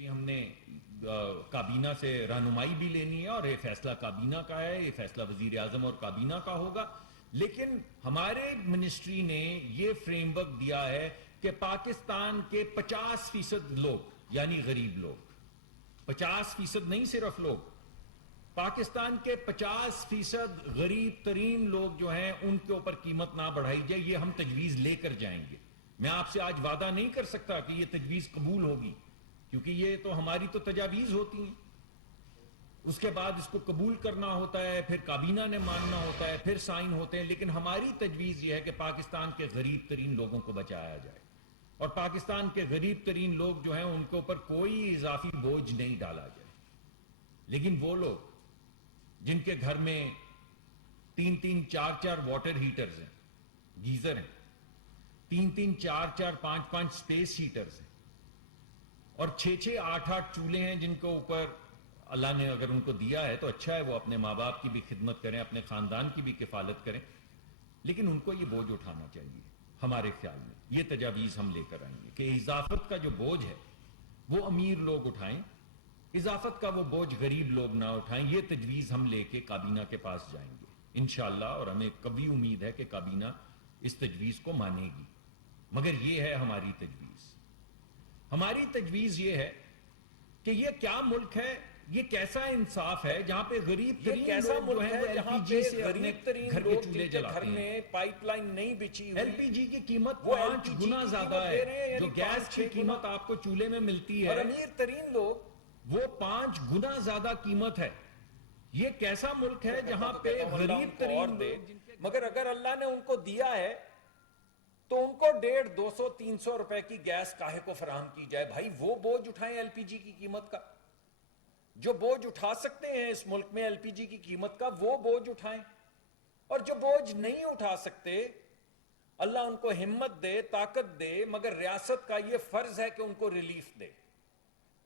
بھی ہم نے کابینہ سے رہنمائی بھی لینی ہے، اور یہ فیصلہ کابینہ کا ہے، یہ فیصلہ وزیر اعظم اور کابینہ کا ہوگا. لیکن ہمارے منسٹری نے یہ فریم ورک دیا ہے کہ پاکستان کے 50% لوگ یعنی غریب لوگ، 50% نہیں صرف لوگ، پاکستان کے 50% غریب ترین لوگ جو ہیں ان کے اوپر قیمت نہ بڑھائی جائے. یہ ہم تجویز لے کر جائیں گے. میں آپ سے آج وعدہ نہیں کر سکتا کہ یہ تجویز قبول ہوگی، کیونکہ یہ تو ہماری تو تجاویز ہوتی ہیں، اس کے بعد اس کو قبول کرنا ہوتا ہے، پھر کابینہ نے ماننا ہوتا ہے، پھر سائن ہوتے ہیں. لیکن ہماری تجویز یہ ہے کہ پاکستان کے غریب ترین لوگوں کو بچایا جائے، اور پاکستان کے غریب ترین لوگ جو ہیں ان کے اوپر کوئی اضافی بوجھ نہیں ڈالا جائے. لیکن وہ لوگ جن کے گھر میں 3 4 واٹر ہیٹرز ہیں، گیزر ہیں، 3 4 5 سپیس ہیٹرز ہیں، اور 6 8 چولہے ہیں جن کے اوپر اللہ نے اگر ان کو دیا ہے تو اچھا ہے، وہ اپنے ماں باپ کی بھی خدمت کریں، اپنے خاندان کی بھی کفالت کریں. لیکن ان کو یہ بوجھ اٹھانا چاہیے. ہمارے خیال میں یہ تجاویز ہم لے کر آئیں گے کہ اضافت کا جو بوجھ ہے وہ امیر لوگ اٹھائیں، اضافت کا وہ بوجھ غریب لوگ نہ اٹھائیں. یہ تجویز ہم لے کے کابینہ کے پاس جائیں گے انشاءاللہ، اور ہمیں کبھی امید ہے کہ کابینہ اس تجویز کو مانے گی. مگر یہ ہے ہماری تجویز. ہماری تجویز یہ ہے کہ یہ کیا ملک ہے، یہ کیسا انصاف ہے جہاں پہ غریب ترین لوگ جو ہیں وہ ایل پی جی سے اپنے گھر کے چولہے جلاتے ہیں. پائپ لائن نہیں بچھی ہوئی، ایل پی جی کی قیمت وہ 5 LPG گنا کی زیادہ قیمت دے رہے ہیں، ہے. یعنی جو گیس 5-6 کی گنا، قیمت آپ کو چولہے میں ملتی اور ہے امیر ترین لوگ وہ 5 گنا زیادہ قیمت ہے. یہ کیسا ملک ہے جہاں پہ اللہ ان غریب کو اور ترین دے. لوگ جن کے مگر اگر اللہ نے ان کو دیا ہے تو ان کو 150 200 300 روپے کی گیس کاہے کو فراہم کی جائے؟ بھائی وہ بوجھ اٹھائیں ایل پی جی کی قیمت کا، جو بوجھ اٹھا سکتے ہیں اس ملک میں ایل پی جی کی قیمت کا وہ بوجھ اٹھائیں، اور جو بوجھ نہیں اٹھا سکتے اللہ ان کو ہمت دے، طاقت دے، مگر ریاست کا یہ فرض ہے کہ ان کو ریلیف دے.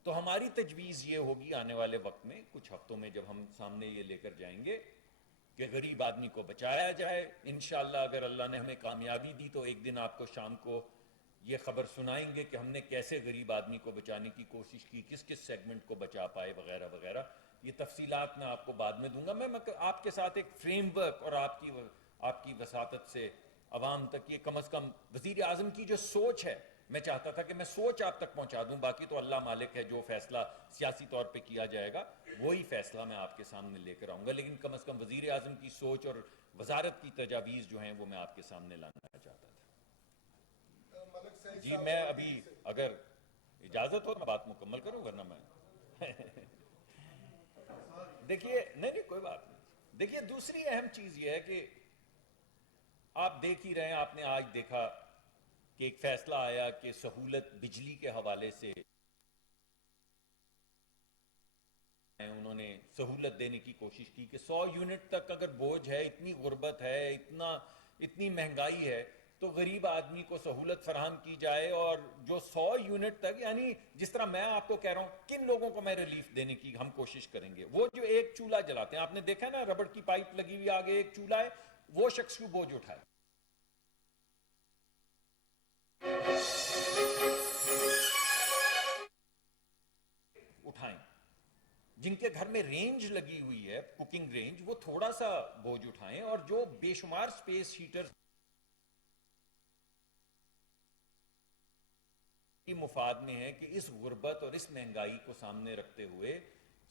تو ہماری تجویز یہ ہوگی آنے والے وقت میں کچھ ہفتوں میں جب ہم سامنے یہ لے کر جائیں گے کہ غریب آدمی کو بچایا جائے. انشاءاللہ اگر اللہ نے ہمیں کامیابی دی تو ایک دن آپ کو شام کو یہ خبر سنائیں گے کہ ہم نے کیسے غریب آدمی کو بچانے کی کوشش کی، کس کس سیگمنٹ کو بچا پائے وغیرہ وغیرہ. یہ تفصیلات میں آپ کو بعد میں دوں گا. میں آپ کے ساتھ ایک فریم ورک اور آپ کی وساطت سے عوام تک یہ کم از کم وزیر اعظم کی جو سوچ ہے، میں چاہتا تھا کہ میں سوچ آپ تک پہنچا دوں. باقی تو اللہ مالک ہے، جو فیصلہ سیاسی طور پہ کیا جائے گا وہی فیصلہ میں آپ کے سامنے لے کر آؤں گا. لیکن کم از کم وزیر اعظم کی سوچ اور وزارت کی تجاویز جو ہیں وہ میں آپ کے سامنے لانا چاہتا تھا. جی میں ابھی اگر اجازت ہو میں بات مکمل کروں، ورنہ میں دیکھیے نہیں کوئی بات نہیں. دیکھیے دوسری اہم چیز یہ ہے کہ آپ دیکھ ہی رہے ہیں، آپ نے آج دیکھا کہ ایک فیصلہ آیا کہ سہولت بجلی کے حوالے سے انہوں نے سہولت دینے کی کوشش کی کہ 100 یونٹ تک اگر بوجھ ہے، اتنی غربت ہے، اتنی مہنگائی ہے تو غریب آدمی کو سہولت فراہم کی جائے. اور جو 100 یونٹ تک، یعنی جس طرح میں آپ کو کہہ رہا ہوں کن لوگوں کو میں ریلیف دینے کی ہم کوشش کریں گے. وہ جو ایک چولہا جلاتے ہیں، آپ نے دیکھا نا ربڑ کی پائپ لگی ہوئی آگے ایک چولہا ہے، وہ شخص کو بوجھ اٹھائے. جن کے گھر میں رینج لگی ہوئی ہے، کوکنگ رینج، وہ تھوڑا سا بوجھ اٹھائیں. اور جو بے شمار سپیس ہیٹر کی مفاد میں ہے کہ اس غربت اور اس مہنگائی کو سامنے رکھتے ہوئے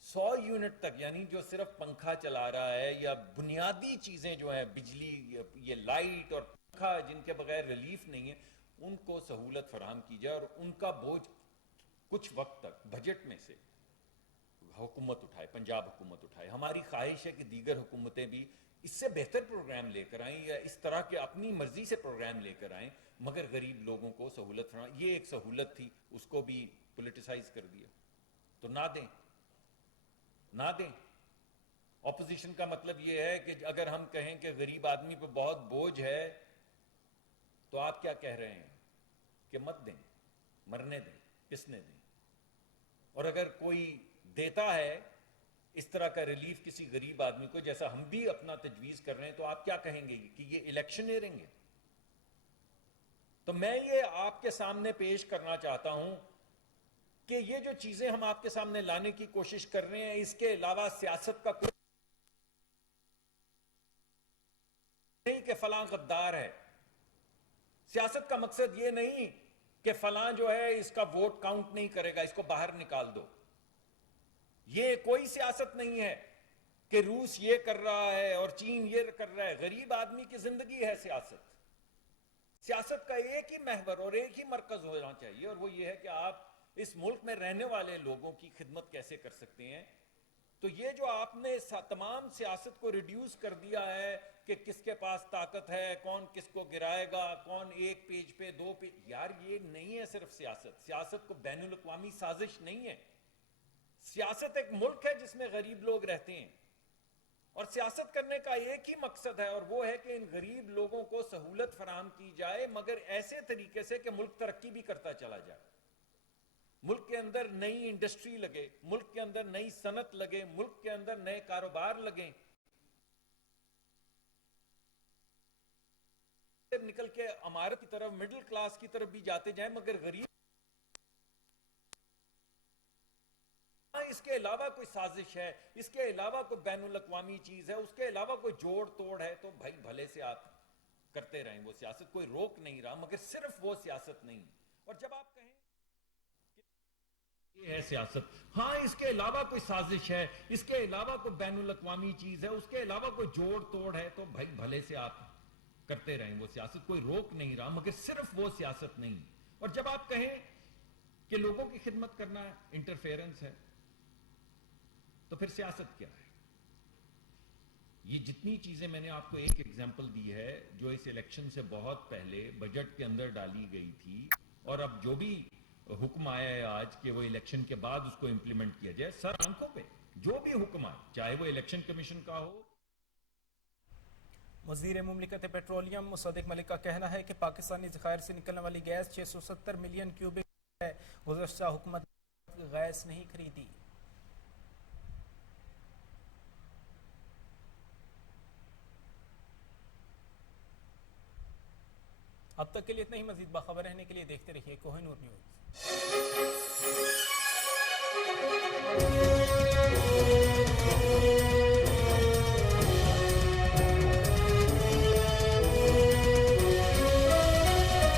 100 یونٹ تک، یعنی جو صرف پنکھا چلا رہا ہے یا بنیادی چیزیں جو ہیں بجلی، یہ لائٹ اور پنکھا جن کے بغیر ریلیف نہیں ہے، ان کو سہولت فراہم کی جائے اور ان کا بوجھ کچھ وقت تک بجٹ میں سے حکومت اٹھائے، پنجاب حکومت اٹھائے. ہماری خواہش ہے کہ دیگر حکومتیں بھی اس سے بہتر پروگرام لے کر آئیں یا اس طرح کے اپنی مرضی سے پروگرام لے کر آئیں، مگر غریب لوگوں کو سہولت فراہم. یہ ایک سہولت تھی، اس کو بھی پولیٹیسائز کر دیا. تو نہ دیں. اپوزیشن کا مطلب یہ ہے کہ اگر ہم کہیں کہ غریب آدمی پہ بہت بوجھ ہے تو آپ کیا کہہ رہے ہیں کہ مت دیں، مرنے دیں، پسنے دیں. اور اگر کوئی دیتا ہے اس طرح کا ریلیف کسی غریب آدمی کو، جیسا ہم بھی اپنا تجویز کر رہے ہیں، تو آپ کیا کہیں گے کہ یہ الیکشن ایئرنگ ہے؟ تو میں یہ آپ کے سامنے پیش کرنا چاہتا ہوں کہ یہ جو چیزیں ہم آپ کے سامنے لانے کی کوشش کر رہے ہیں اس کے علاوہ سیاست کا کوئی نہیں کہ فلاں غدار ہے. سیاست کا مقصد یہ نہیں کہ فلاں جو ہے اس کا ووٹ کاؤنٹ نہیں کرے گا، اس کو باہر نکال دو. یہ کوئی سیاست نہیں ہے کہ روس یہ کر رہا ہے اور چین یہ کر رہا ہے. غریب آدمی کی زندگی ہے سیاست. سیاست کا ایک ہی محور اور ایک ہی مرکز ہونا چاہیے، اور وہ یہ ہے کہ آپ اس ملک میں رہنے والے لوگوں کی خدمت کیسے کر سکتے ہیں. تو یہ جو آپ نے تمام سیاست کو ریڈیوس کر دیا ہے کہ کس کے پاس طاقت ہے، کون کس کو گرائے گا، کون ایک پیج پہ 2 پیج، یار یہ نہیں ہے صرف سیاست. سیاست کو بین الاقوامی سازش نہیں ہے. سیاست ایک ملک ہے جس میں غریب لوگ رہتے ہیں، اور سیاست کرنے کا ایک ہی مقصد ہے، اور وہ ہے کہ ان غریب لوگوں کو سہولت فراہم کی جائے، مگر ایسے طریقے سے کہ ملک ترقی بھی کرتا چلا جائے. ملک کے اندر نئی انڈسٹری لگے، ملک کے اندر نئی صنعت لگے، ملک کے اندر نئے کاروبار لگیں. نکل کے عمارت کی طرف، مڈل کلاس کی طرف بھی جاتے جائیں، مگر غریب اس کے علاوہ کوئی سازش ہے، اس کے علاوہ کوئی بین الاقوامی چیز ہے، اس کے علاوہ کوئی جوڑ توڑ ہے، تو بھائی بھلے سے آپ کرتے رہیں. وہ سیاست کوئی روک نہیں رہا، مگر صرف وہ سیاست نہیں. اور جب آپ کہیں یہ ہے سیاست، ہاں اس کے علاوہ کوئی سازش ہے، اس کے علاوہ کوئی بین الاقوامی چیز ہے، اس کے علاوہ کوئی جوڑ توڑ ہے، تو بھائی بھلے سے آپ کرتے رہیں. وہ سیاست کوئی روک نہیں رہا، مگر صرف وہ سیاست نہیں. اور جب آپ کہیں کہ لوگوں کی خدمت کرنا انٹرفیئرنس ہے، تو پھر سیاست کیا ہے؟ یہ جتنی چیزیں میں نے آپ کو ایک ایگزامپل دی ہے جو اس الیکشن سے بہت پہلے بجٹ کے اندر ڈالی گئی تھی، اور اب جو بھی حکم آیا ہے آج کہ وہ الیکشن کے بعد اس کو امپلیمنٹ کیا جائے، سر آنکھوں پہ جو بھی حکم آئے، چاہے وہ الیکشن کمیشن کا ہو. وزیر مملکت پیٹرولیم مصدق ملک کا کہنا ہے کہ پاکستانی ذخائر سے نکلنے والی گیس 670 ملین کیوبک ہے. گزشتہ حکومت گیس نہیں خریدی. اب تک کے لیے اتنا ہی. مزید باخبر رہنے کے لیے دیکھتے رہیے کوہ نور نیوز.